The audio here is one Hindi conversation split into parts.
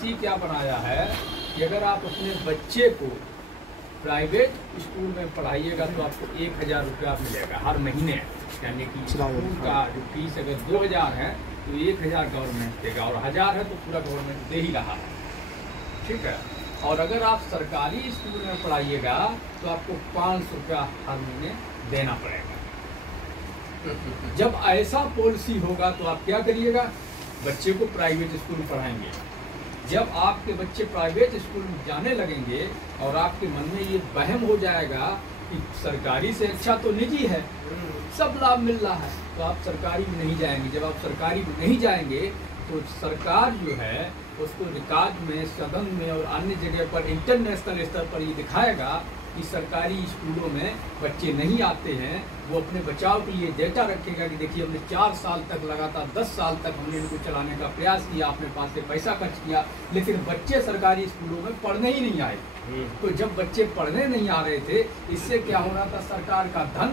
पॉलिसी क्या बनाया है कि अगर आप अपने बच्चे को प्राइवेट स्कूल में पढ़ाइएगा तो आपको 1000 रुपया मिलेगा हर महीने, यानी कि स्कूल का जो फीस अगर 2000 है तो 1000 गवर्नमेंट देगा और 1000 है तो पूरा गवर्नमेंट दे ही रहा है, ठीक है। और अगर आप सरकारी स्कूल में पढ़ाइएगा तो आपको 500 रुपया हर महीने देना पड़ेगा। जब ऐसा पॉलिसी होगा तो आप क्या करिएगा, बच्चे को प्राइवेट स्कूल में पढ़ाएंगे। जब आपके बच्चे प्राइवेट स्कूल में जाने लगेंगे और आपके मन में ये वहम हो जाएगा कि सरकारी से अच्छा तो निजी है, सब लाभ मिल रहा है, तो आप सरकारी में नहीं जाएंगे। जब आप सरकारी में नहीं जाएंगे तो सरकार जो है उसको रिकॉर्ड में, सदन में और अन्य जगह पर इंटरनेशनल स्तर पर ये दिखाएगा कि सरकारी स्कूलों में बच्चे नहीं आते हैं। वो अपने बचाव के लिए डेटा रखेगा कि देखिए हमने 4 साल तक लगातार 10 साल तक हमने इनको चलाने का प्रयास किया, अपने पास से पैसा खर्च किया, लेकिन बच्चे सरकारी स्कूलों में पढ़ने ही नहीं आए। तो जब बच्चे पढ़ने नहीं आ रहे थे, इससे क्या हो रहा था, सरकार का धन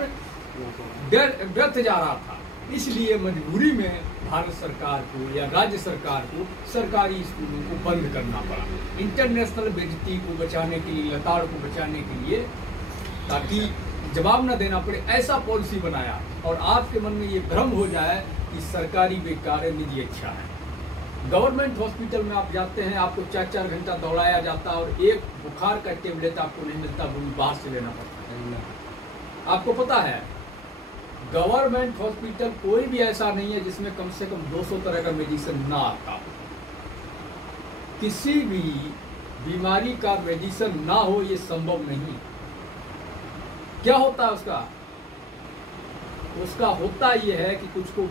व्यर्थ जा रहा था। इसलिए मजबूरी में भारत सरकार को या राज्य सरकार को सरकारी स्कूलों को बंद करना पड़ा, इंटरनेशनल बेइज्जती को बचाने के लिए, लताड़ को बचाने के लिए, ताकि जवाब न देना पड़े। ऐसा पॉलिसी बनाया और आपके मन में ये भ्रम हो जाए कि सरकारी बेकार है, निजी अच्छा है। गवर्नमेंट हॉस्पिटल में आप जाते हैं, आपको 4-4 घंटा दौड़ाया जाता है और एक बुखार का टेबलेट आपको नहीं मिलता, वो बाहर से लेना पड़ता है। आपको पता है गवर्नमेंट हॉस्पिटल कोई भी ऐसा नहीं है जिसमें कम से कम 200 तरह का मेडिसिन ना आता हो। किसी भी बीमारी का मेडिसिन ना हो ये संभव नहीं। क्या होता है उसका होता ये है कि कुछ को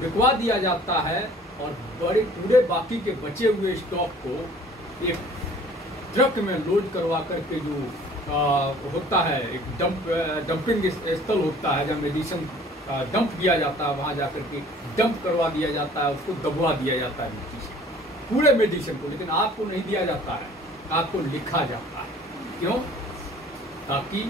बिकवा दिया जाता है और पूरे बाकी के बचे हुए स्टॉक को एक ट्रक में लोड करवा करके जो होता है, एक डंपिंग स्थल होता है जहाँ मेडिसिन डंप किया जाता है, वहाँ जाकर के डंप करवा दिया जाता है, उसको दबवा दिया जाता है मिट्टी से, पूरे मेडिसिन को। लेकिन आपको नहीं दिया जाता है, आपको लिखा जाता है। क्यों? ताकि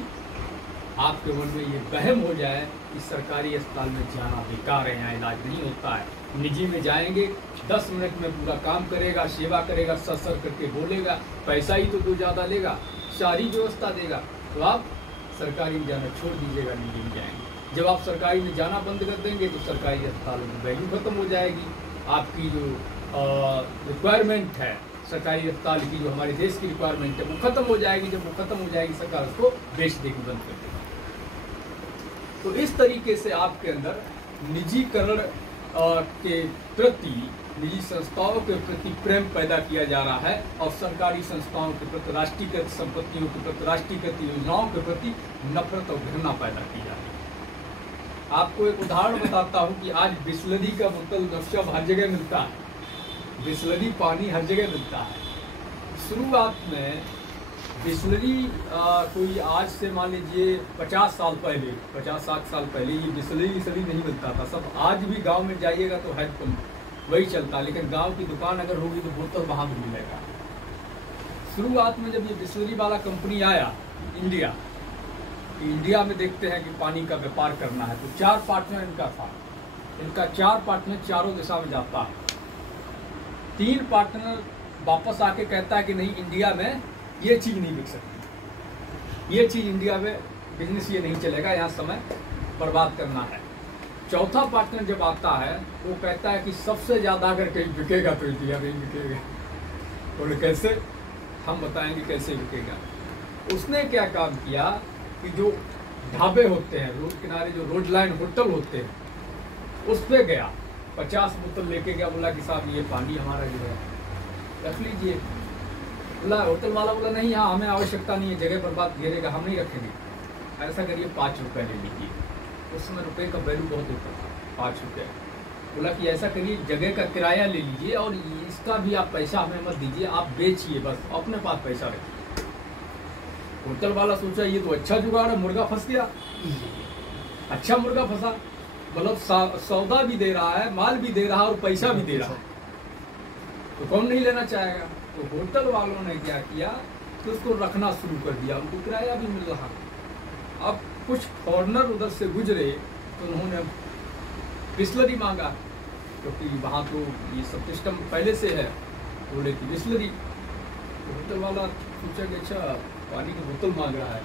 आपके मन में ये वहम हो जाए कि सरकारी अस्पताल में जाना बेकार है, यहाँ इलाज नहीं होता है। निजी में जाएंगे, 10 मिनट में पूरा काम करेगा, सेवा करेगा, सर करके बोलेगा, पैसा ही तो ज़्यादा लेगा, सारी व्यवस्था देगा। तो आप सरकारी में जाना छोड़ दीजिएगा, निजी में जाएंगे। जब आप सरकारी में जाना बंद कर देंगे तो सरकारी अस्पतालों में वैल्यू खत्म हो जाएगी। आपकी जो रिक्वायरमेंट है सरकारी अस्पताल की, जो हमारे देश की रिक्वायरमेंट है, वो खत्म हो जाएगी। जब वो खत्म हो जाएगी, सरकार उसको बेच देगी, बंद कर देगी। तो इस तरीके से आपके अंदर निजीकरण के प्रति, निजी संस्थाओं के प्रति प्रेम पैदा किया जा रहा है और सरकारी संस्थाओं के प्रति, राष्ट्रीयकृत संपत्तियों के प्रति, राष्ट्रीयकृत योजनाओं के प्रति नफरत और घृणा पैदा की जा रही है। आपको एक उदाहरण बताता हूँ कि आज बिस्लरी का बोतल नक्शा हर जगह मिलता है, बिस्लरी पानी हर जगह मिलता है। शुरुआत में बिस्लरी कोई आज से मान लीजिए 50 साल पहले, 50-60 साल पहले ये बिस्लरी नहीं मिलता था। सब आज भी गांव में जाइएगा तो हैंडपम्प वही चलता, लेकिन गांव की दुकान अगर होगी तो बोतल वहाँ भी मिलेगा। शुरुआत में जब ये बिस्लरी वाला कंपनी आया इंडिया में देखते हैं कि पानी का व्यापार करना है, तो 4 पार्टनर इनका था। इनका 4 पार्टनर चारों दिशा में जाता है। 3 पार्टनर वापस आके कहता है कि नहीं, इंडिया में ये चीज़ नहीं बिक सकती, ये चीज़ इंडिया में बिजनेस ये नहीं चलेगा, यहाँ समय बर्बाद करना है। चौथा पार्टनर जब आता है वो कहता है कि सबसे ज़्यादा अगर कहीं बिकेगा तो इंडिया में ही बिकेगा। और कैसे? हम बताएंगे कैसे बिकेगा। उसने क्या काम किया कि जो ढाबे होते हैं रोड किनारे, जो रोड लाइन होटल होते हैं, उस पर गया, 50 बोतल लेके गया, बोला कि साहब ये पानी हमारा जो है रख लीजिए। बोला, होटल वाला बोला नहीं, हाँ हमें आवश्यकता नहीं है, जगह बर्बाद घेरेगा, हम नहीं रखेंगे। ऐसा करिए 5 रुपये ले लीजिए। उस समय रुपये का वैल्यू बहुत होता था, 5 रुपये। बोला कि ऐसा करिए, जगह का किराया ले लीजिए और इसका भी आप पैसा हमें मत दीजिए, आप बेचिए, बस अपने पास पैसा रखिए। होटल वाला सोचा ये तो अच्छा जुगाड़ है, मुर्गा फंस गया, अच्छा मुर्गा फंसा। मतलब सौदा भी दे रहा है, माल भी दे रहा है और पैसा भी दे रहा है, तो कौन नहीं लेना चाहेगा। तो होटल वालों ने क्या किया कि उसको रखना शुरू कर दिया, उनको किराया भी मिल रहा। अब कुछ फॉरनर उधर से गुजरे तो उन्होंने बिस्लरी मांगा, क्योंकि वहाँ तो ये सब सिस्टम पहले से है। बोले कि बिस्लरी। तो होटल वाला सोचा कि अच्छा पानी की बोतल मांग रहा है,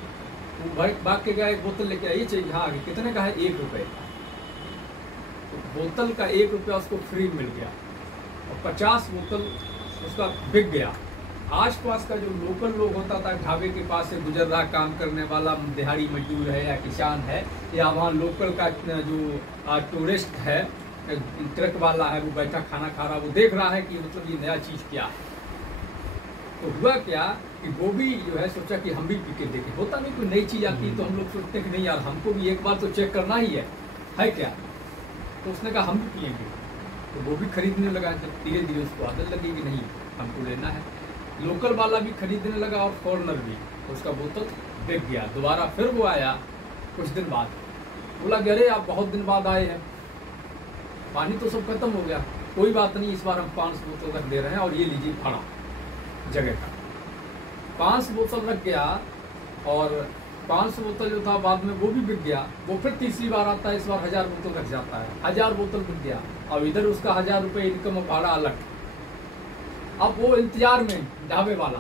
वो भाग के गया, एक बोतल लेके आइए चाहिए, हाँ कितने का है, 1 रुपये। तो बोतल का 1 रुपया उसको फ्री मिल गया और 50 बोतल उसका बिक गया। आसपास का जो लोकल लोग होता था, ढाबे के पास से गुजर रहा काम करने वाला दिहाड़ी मजदूर है या किसान है या वहाँ लोकल का जो टूरिस्ट है, ट्रक वाला है, वो बैठा खाना खा रहा, वो देख रहा है कि मतलब ये नया चीज़ क्या है। तो हुआ क्या कि वो भी जो है सोचा कि हम भी पी के देखें। होता नहीं, कोई नई चीज़ आती तो हम लोग सोचते हैं कि नहीं यार हमको भी एक बार तो चेक करना ही है क्या। तो उसने कहा हम भी पिएंगे। तो वो भी खरीदने लगा। जब धीरे धीरे उसको आदत लगी कि नहीं हमको लेना है, लोकल वाला भी खरीदने लगा और फॉरनर भी, उसका बोतल बिक गया। दोबारा फिर वो आया कुछ दिन बाद, बोला कि अरे आप बहुत दिन बाद आए हैं, पानी तो सब खत्म हो गया, कोई बात नहीं, इस बार हम 5 बोतल रख दे रहे हैं और ये लीजिए भाड़ा जगह का। 5 बोतल रख गया और 500 बोतल जो था बाद में वो भी बिक गया। वो फिर तीसरी बार आता है, इस बार 1000 बोतल रख जाता है, 1000 बोतल बिक गया। अब इधर उसका 1000 रुपये इनकम और भाड़ा अलग। अब वो इंतजार में ढाबे वाला,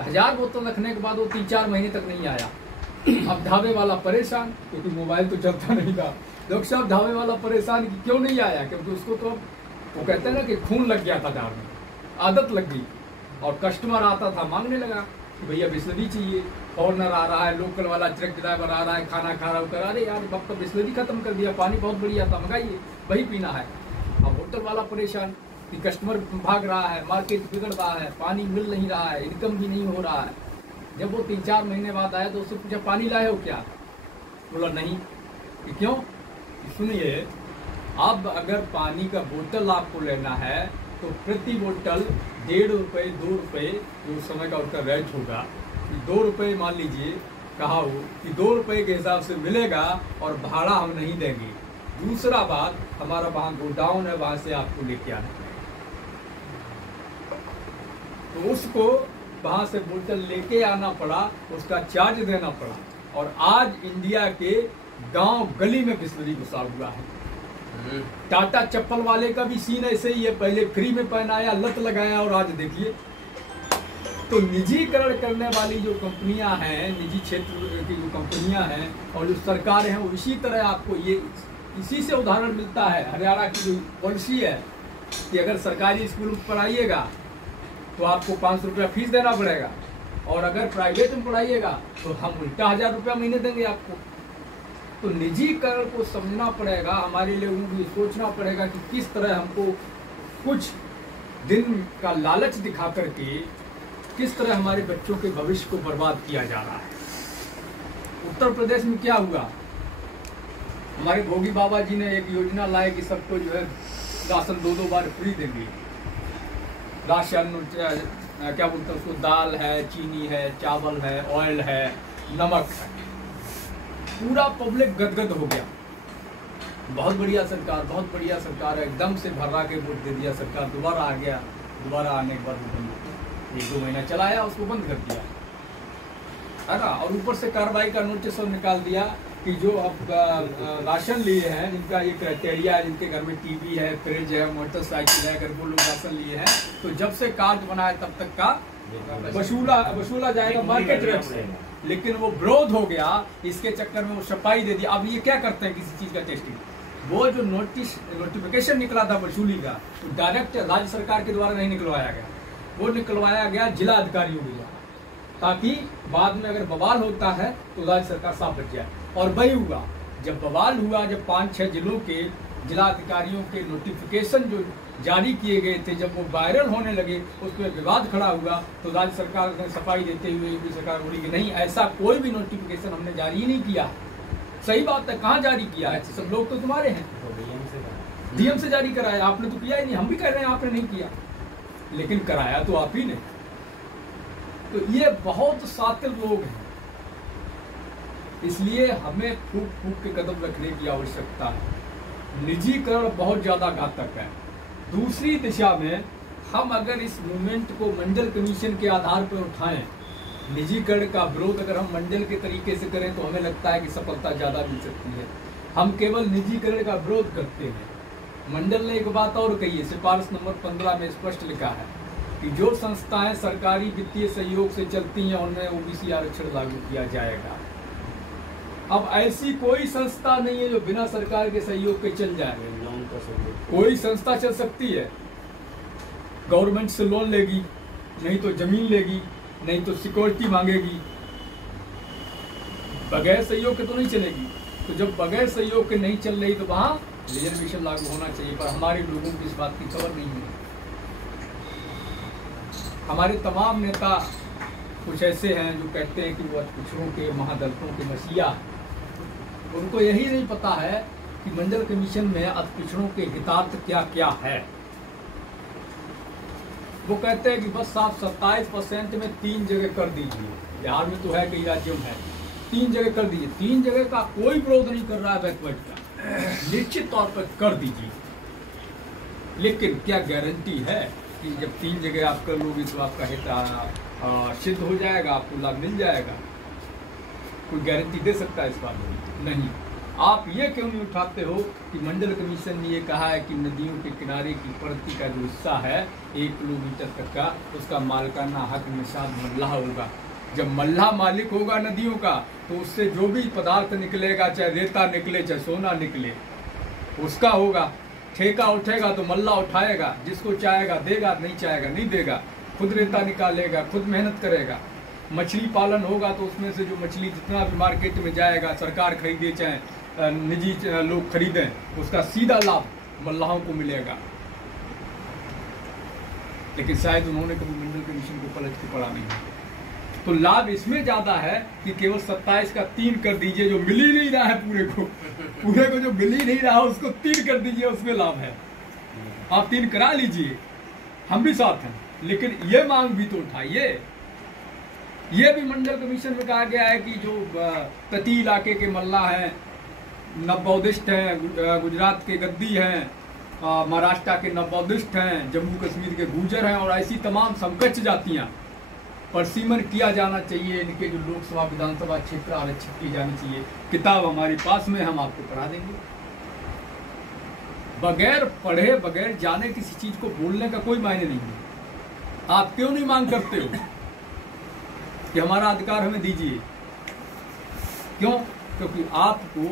1000 बोतल रखने के बाद वो 3-4 महीने तक नहीं आया। अब ढाबे वाला परेशान, क्योंकि मोबाइल तो चलता नहीं था। डॉक्टर साहब ढाबे वाला परेशान कि क्यों नहीं आया, क्योंकि उसको तो वो कहते हैं ना कि खून लग गया था ढाबे में, आदत लग गई। और कस्टमर आता था मांगने लगा कि भैया बिस्लरी चाहिए, फॉरनर आ रहा है, लोकल वाला ट्रक ड्राइवर आ रहा है, खाना खा रहा है, अरे यार अब तो बिस्लरी खत्म कर दिया, पानी बहुत बढ़िया था, मंगाइए वही पीना है। अब होटल वाला परेशान कि कस्टमर भाग रहा है, मार्केट बिगड़ रहा है, पानी मिल नहीं रहा है, इनकम भी नहीं हो रहा है। जब वो 3-4 महीने बाद आया तो उससे पूछा पानी लाए हो क्या, बोला नहीं। कि क्यों, सुनिए, अब अगर पानी का बोतल आपको लेना है तो प्रति बोतल 1.5 रुपये 2 रुपये जो उस समय का उसका रेट होगा, 2 रुपये मान लीजिए कहा हो कि 2 रुपये के हिसाब से मिलेगा और भाड़ा हम नहीं देंगे। दूसरा बात, हमारा वहाँ गोडाउन है, वहाँ से आपको लेके आना है, तो उसको वहाँ से बोतल लेके आना पड़ा, उसका चार्ज देना पड़ा। और आज इंडिया के गांव गली में बिस्लरी घुसा हुआ है। टाटा चप्पल वाले का भी सीन ऐसे ही है, पहले फ्री में पहनाया, लत लगाया और आज देखिए। तो निजीकरण करने वाली जो कंपनियां हैं, निजी क्षेत्र की जो कंपनियां हैं और जो सरकारें हैं, वो इसी तरह आपको ये इसी से उदाहरण मिलता है। हरियाणा की जो पॉलिसी है कि अगर सरकारी स्कूल में पढ़ाइएगा तो आपको 500 रुपया फीस देना पड़ेगा, और अगर प्राइवेट में पढ़ाइएगा तो हम उल्टा 1000 रुपया महीने देंगे आपको। तो निजीकरण को समझना पड़ेगा, हमारे लोगों को सोचना पड़ेगा कि किस तरह हमको कुछ दिन का लालच दिखा करके किस तरह हमारे बच्चों के भविष्य को बर्बाद किया जा रहा है। उत्तर प्रदेश में क्या हुआ, हमारे भोगी बाबा जी ने एक योजना लाए कि सबको जो है राशन 2-2 बार फ्री देंगे। राशन क्या बोलते हैं उसको, दाल है, चीनी है, चावल है, ऑयल है, नमक है, पूरा पब्लिक गदगद हो गया। बहुत बढ़िया सरकार, बहुत बढ़िया सरकार है, एकदम से भर्रा के वोट दे दिया सरकार। दोबारा आ गया, दोबारा आने के बाद 1-2 महीना चलाया, उसको बंद कर दिया है ना। और ऊपर से कार्रवाई का नोटिस निकाल दिया कि जो अब राशन लिए हैं, जिनका ये क्राइटेरिया है, जिनके घर में टीवी है, फ्रिज है, मोटरसाइकिल है, अगर वो लोग राशन लिए हैं तो जब से कार्ड बनाए तब तक का वसूला जाएगा मार्केट रेट से। लेकिन वो विरोध हो गया, इसके चक्कर में वो सफाई दे दी। अब ये क्या करते हैं किसी चीज का टेस्टिंग, वो जो नोटिफिकेशन निकला था वसूली का, तो डायरेक्ट राज्य सरकार के द्वारा नहीं निकलवाया गया, वो निकलवाया गया जिला अधिकारियों के द्वारा, ताकि बाद में अगर बवाल होता है तो राज्य सरकार साफ बच जाए। और वही हुआ, जब बवाल हुआ, जब 5-6 जिलों के जिला अधिकारियों के नोटिफिकेशन जो जारी किए गए थे, जब वो वायरल होने लगे, उस पर विवाद खड़ा हुआ, तो राज्य सरकार ने सफाई देते हुए यूपी सरकार बोली कि नहीं, ऐसा कोई भी नोटिफिकेशन हमने जारी ही नहीं किया। सही बात है, कहाँ जारी किया है, सब लोग तो तुम्हारे हैं, डीएम से जारी कराया, आपने तो किया ही नहीं। हम भी कह रहे हैं आपने नहीं किया, लेकिन कराया तो आप ही ने। तो ये बहुत शातिर लोग हैं, इसलिए हमें फूक फूक के कदम रखने की आवश्यकता है। निजीकरण बहुत ज्यादा घातक है। दूसरी दिशा में हम अगर इस मूवमेंट को मंडल कमीशन के आधार पर उठाएं, निजीकरण का विरोध अगर हम मंडल के तरीके से करें तो हमें लगता है कि सफलता ज्यादा मिल सकती है। हम केवल निजीकरण का विरोध करते हैं। मंडल ने एक बात और कही है, सिफारिश नंबर 15 में स्पष्ट लिखा है कि जो संस्थाएं सरकारी वित्तीय सहयोग से चलती हैं उनमें ओबीसी आरक्षण लागू किया जाएगा। अब ऐसी कोई संस्था नहीं है जो बिना सरकार के सहयोग के चल जाए। कोई संस्था चल सकती है, गवर्नमेंट से लोन लेगी, नहीं तो जमीन लेगी, नहीं तो सिक्योरिटी मांगेगी, बगैर सहयोग के तो नहीं चलेगी। तो जब बगैर सहयोग के नहीं चल रही तो वहां रिजर्वेशन लागू होना चाहिए, पर हमारे लोगों को इस बात की खबर नहीं है। हमारे तमाम नेता कुछ ऐसे हैं जो कहते हैं कि वो पिछड़ों के, महादलितों के मसीहा, उनको यही नहीं पता है कि मंडल कमीशन में अल्पपिछड़ों के हितार्थ क्या क्या है। वो कहते हैं कि बस आप 27% में 3 जगह कर दीजिए। बिहार में तो है, कई राज्यों में है, 3 जगह कर दीजिए। 3 जगह का कोई विरोध नहीं कर रहा है बैकवर्ड का, निश्चित तौर पर कर दीजिए। लेकिन क्या गारंटी है कि जब 3 जगह आप कर लोगे तो आपका हित सिद्ध हो जाएगा, आपको लाभ मिल जाएगा? कोई गारंटी दे सकता है इस बात में? नहीं। आप ये क्यों नहीं उठाते हो कि मंडल कमीशन ने ये कहा है कि नदियों के किनारे की परती का जो हिस्सा है 1 किलोमीटर तक का, उसका मालिकाना हक निषाद मल्लाह होगा। जब मल्लाह मालिक होगा नदियों का, तो उससे जो भी पदार्थ निकलेगा, चाहे रेता निकले चाहे सोना निकले, उसका होगा। ठेका उठेगा तो मल्लाह उठाएगा, जिसको चाहेगा देगा, नहीं चाहेगा नहीं देगा, खुद रेता निकालेगा, खुद मेहनत करेगा। मछली पालन होगा तो उसमें से जो मछली जितना भी मार्केट में जाएगा, सरकार खरीदे चाहे निजी लोग खरीदें, उसका सीधा लाभ मल्लाहों को मिलेगा। लेकिन शायद उन्होंने कभी मंडल कमीशन को पलट के पढ़ा नहीं। तो लाभ इसमें ज्यादा है कि केवल 27 का 3 कर दीजिए, जो मिल ही नहीं रहा है पूरे को जो मिल ही नहीं रहा उसको 3 कर दीजिए, उसमें लाभ है। आप 3 करा लीजिए, हम भी साथ हैं, लेकिन ये मांग भी तो उठाइए। ये भी मंडल कमीशन में कहा गया है कि जो तटी इलाके के मल्लाह हैं, नवबौद्धिस्ट हैं, गुजरात के गद्दी हैं, महाराष्ट्र के नवबौद्धिस्ट हैं, जम्मू कश्मीर के गुर्जर हैं, और ऐसी तमाम समकक्ष जातियां पर सीमन किया जाना चाहिए। इनके जो लोकसभा विधानसभा क्षेत्र आरक्षित की जानी चाहिए। किताब हमारे पास में, हम आपको पढ़ा देंगे। बगैर पढ़े, बगैर जाने किसी चीज को बोलने का कोई मायने नहीं है। आप क्यों नहीं मांग करते हो कि हमारा अधिकार हमें दीजिए? क्यों? क्योंकि आपको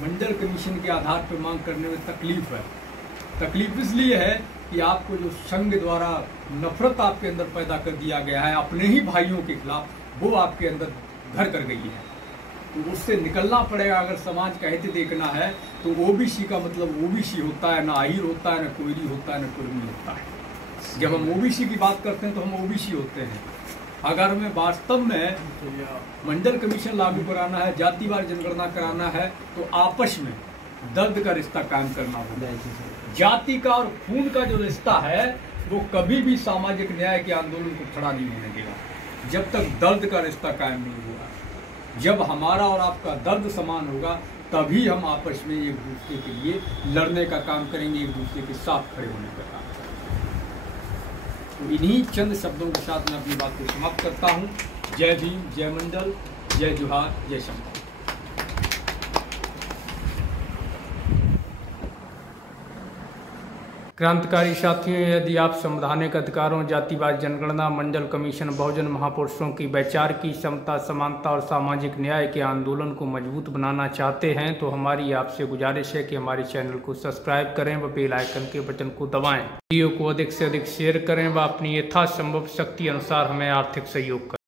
मंडल कमीशन के आधार पर मांग करने में तकलीफ है। तकलीफ इसलिए है कि आपको जो संघ द्वारा नफरत आपके अंदर पैदा कर दिया गया है अपने ही भाइयों के खिलाफ, वो आपके अंदर घर कर गई है। तो उससे निकलना पड़ेगा। अगर समाज का हित देखना है तो ओबीसी का मतलब ओबीसी होता है, ना आहिर होता है, ना कोयरी होता है, ना कुर्मी होता है। जब हम ओबीसी की बात करते हैं तो हम ओबीसी होते हैं। अगर हमें वास्तव में मंडल कमीशन लागू कराना है, जातिवार जनगणना कराना है, तो आपस में दर्द का रिश्ता कायम करना होगा। जाति का और खून का जो रिश्ता है वो कभी भी सामाजिक न्याय के आंदोलन को खड़ा नहीं होने देगा जब तक दर्द का रिश्ता कायम नहीं होगा। जब हमारा और आपका दर्द समान होगा तभी हम आपस में एक दूसरे के लिए लड़ने का काम करेंगे, एक दूसरे के साथ खड़े होने का काम करेंगे। तो इन्हीं चंद शब्दों के साथ मैं अपनी बात को समाप्त करता हूँ। जय भीम, जय मंडल, जय जोहार, जय शंकर। क्रांतिकारी साथियों, यदि आप संवैधानिक अधिकारों, जातिवाद जनगणना, मंडल कमीशन, बहुजन महापुरुषों की वैचारिक समता, समानता और सामाजिक न्याय के आंदोलन को मजबूत बनाना चाहते हैं तो हमारी आपसे गुजारिश है कि हमारे चैनल को सब्सक्राइब करें व बेल आइकन के बटन को दबाएं। वीडियो को अधिक से अधिक शेयर करें व अपनी यथासंभव शक्ति अनुसार हमें आर्थिक सहयोग करें।